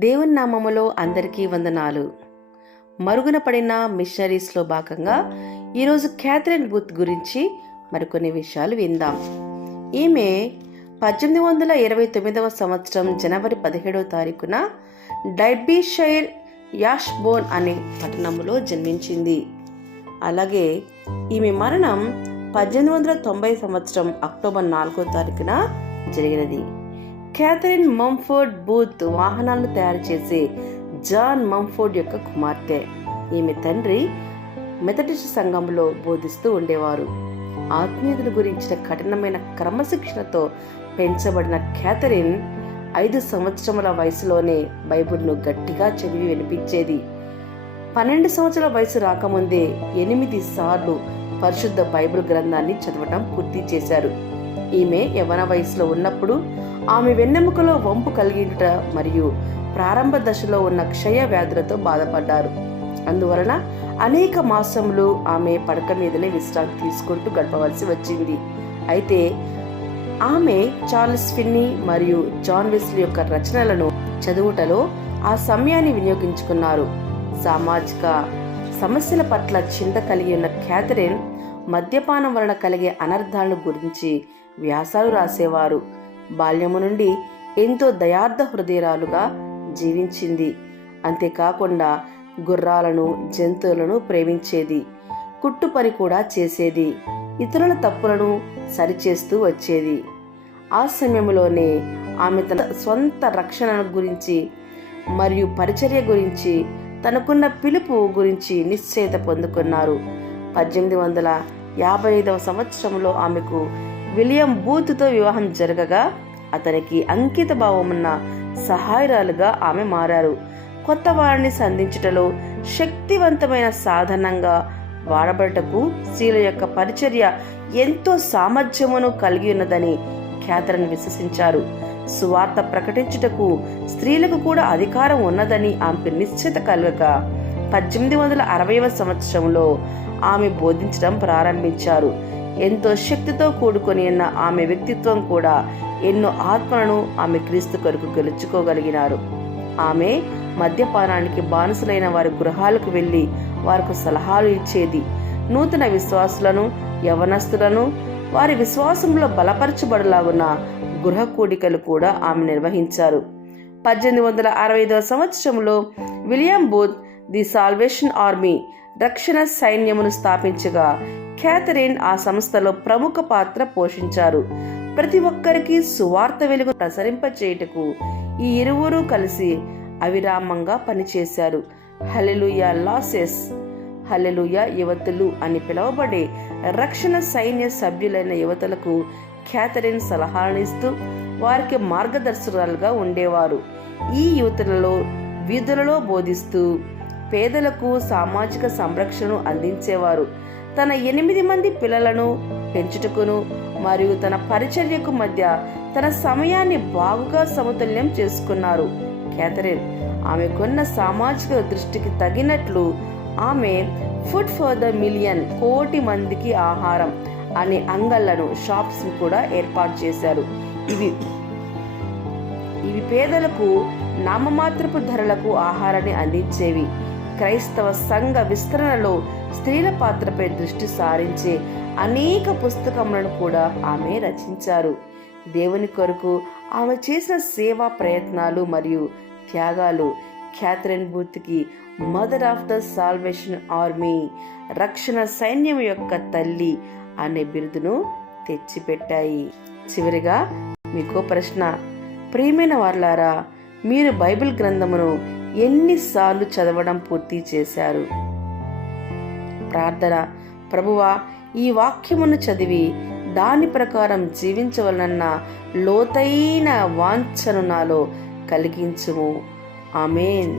దేవుని నామములో అందరికీ వందనాలు. మరుగున పడిన మిషనరీస్లో భాగంగా ఈరోజు క్యాథరిన్ బూత్ గురించి మరికొన్ని విషయాలు విందాం. ఈమె 1829 సంవత్సరం జనవరి 17వ తారీఖున డైర్బీషైర్ యాష్బోర్న్ అనే పట్టణంలో జన్మించింది. అలాగే ఈమె మరణం 1890 సంవత్సరం అక్టోబర్ 4వ తారీఖున జరిగినది. క్యాథరిన్ మంఫోర్డ్ బూత్ వాహనాలను తయారు చేసే జాన్ మంఫోర్డ్ యొక్క కుమార్తె. ఈమె తండ్రి మెథడిస్ట్ సంఘంలో బోధిస్తూ ఉండేవారు. ఆత్మీయతల గురించిన కఠినమైన క్రమశిక్షణతో పెంచబడిన క్యాథరిన్ 5 సంవత్సరముల వయసులోనే బైబిల్ను గట్టిగా చదివి వినిపించేది. 12 సంవత్సరాల వయసు రాకముందే 8 సార్లు పరిశుద్ధ బైబిల్ గ్రంథాన్ని చదవటం పూర్తి చేశారు. ఈమె యవ్వన వయసులో ఉన్నప్పుడు ఆమె వెన్నెముకలో వంపు కలిగిట మరియు ప్రారంభ దశలో ఉన్న క్షయ వ్యాధులతో బాధపడ్డారు. అందువలన అనేక మాసములు ఆమె పడక మీదనే విశ్రాంతి తీసుకుంటూ గడపవలసి వచ్చింది. అయితే ఆమె చార్లెస్ ఫిన్నీ మరియు జాన్ వెస్లీ యొక్క రచనలను చదువుటలో ఆ సమయాన్ని వినియోగించుకున్నారు. సామాజిక సమస్యల పట్ల చింత కలిగి ఉన్న క్యాథరిన్ మద్యపానం వలన కలిగే అనర్థాలను గురించి వ్యాసాలు రాసేవారు. బాల్యము నుండి ఎంతో దయార్థ హృదయరాలుగా జీవించింది. అంతేకాకుండా గుర్రాలను, జంతువులను ప్రేమించేది. కుట్టు పని కూడా చేసేది. ఇతరుల తప్పులను సరిచేస్తూ వచ్చేది. ఆ సమయంలోనే ఆమె తన స్వంత రక్షణ గురించి మరియు పరిచర్య గురించి, తనకున్న పిలుపు గురించి నిశ్చయత పొందుకున్నారు. 1855 సంవత్సరంలో ఆమెకు విలియం బూత్తో వివాహం జరగగా అతనికి అంకిత భావమున్న సహాయరాలుగా ఆమె మారారు. కొత్త వారిని సంధించుటలో శక్తివంతమైన సాధనంగా వాడబడటకు స్త్రీల యొక్క పరిచర్య ఎంతో సామర్థ్యమును కలిగి ఉన్నదని క్యాథరిన్ విశ్వసించారు. సువార్త ప్రకటించుటకు స్త్రీలకు కూడా అధికారం ఉన్నదని ఆమెకు నిశ్చిత కలగక 1860వ సంవత్సరంలో ఆమె బోధించడం ప్రారంభించారు. ఎంతో శక్తితో కూడుకొని ఉన్న ఆమె వ్యక్తిత్వం కూడా ఎన్నో ఆత్మలను ఆమె క్రీస్తు కొరకు గెలుచుకోగలిగినారు. ఆమె మద్యపానానికి బానిసలైన వారి గృహాలకు వెళ్ళి వారికి సలహాలు ఇచ్చేది. నూతన విశ్వాసులను, యవనస్తులను వారి విశ్వాసంలో బలపరచబడలాగున్న గృహ కూడికలు కూడా ఆమె నిర్వహించారు. 1865వ సంవత్సరంలో William booth the salvation army రక్షణ సైన్యమును స్థాపించగా క్యాథరిన్ ఆ సంస్థలో ప్రముఖ పాత్ర పోషించారు. ప్రతి ఒక్కరికి సువార్త వెలుగు ప్రసరింపచేయుటకు ఈ ఇరువురు కలిసి అవిరామంగా పనిచేశారు. హల్లెలూయా లాసెస్, హల్లెలూయా యువతులు అని పిలువబడే రక్షణ సైన్య సభ్యులైన యువతులకు క్యాథరిన్ సలహాలనిస్తూ వారికి మార్గదర్శకులుగా ఉండేవారు. ఈ యువతులలో వీధులలో బోధిస్తూ పేదలకు సామాజిక సంరక్షణను అందించేవారు. తన 8 మంది పిల్లలను పెంచుటకును మరియు తన పరిచర్యకు మధ్య తన సమయాన్ని బాగుగా సమతుల్యం చేసుకున్నారు. క్యాథరిన్ ఆమెకున్న సామాజిక దృష్టికి తగినట్లు ఆమె ఫుడ్ ఫర్ ద మిలియన్, కోటి మందికి ఆహారం అనే అంగళ్లను, షాప్స్ కూడా ఏర్పాటు చేశారు. ఇవి పేదలకు నామమాత్రపు ధరలకు ఆహారాన్ని అందించేవి. క్రైస్తవ సంఘ విస్తరణలో స్త్రీల పాత్రపై దృష్టి సారించే అనేక పుస్తకములను కూడా ఆమె రచించారు. దేవుని కొరకు ఆమె చేసిన సేవా ప్రయత్నాలు మరియు త్యాగాలు క్యాథరిన్ బూత్కి mother of the salvation army, రక్షణ సైన్యం యొక్క తల్లి అనే బిరుదును తెచ్చిపెట్టాయి. చివరిగా మీకో ప్రశ్న. ప్రియమైన వారలారా, మీరు బైబిల్ గ్రంథమును ఎన్నిసార్లు చదవడం పూర్తి చేశారు? ప్రార్థన. ప్రభువా, ఈ వాక్యమును చదివి దాని ప్రకారం జీవించవలనన్న లోతైన వాంఛను నాలో కలిగించుము. ఆమేన్.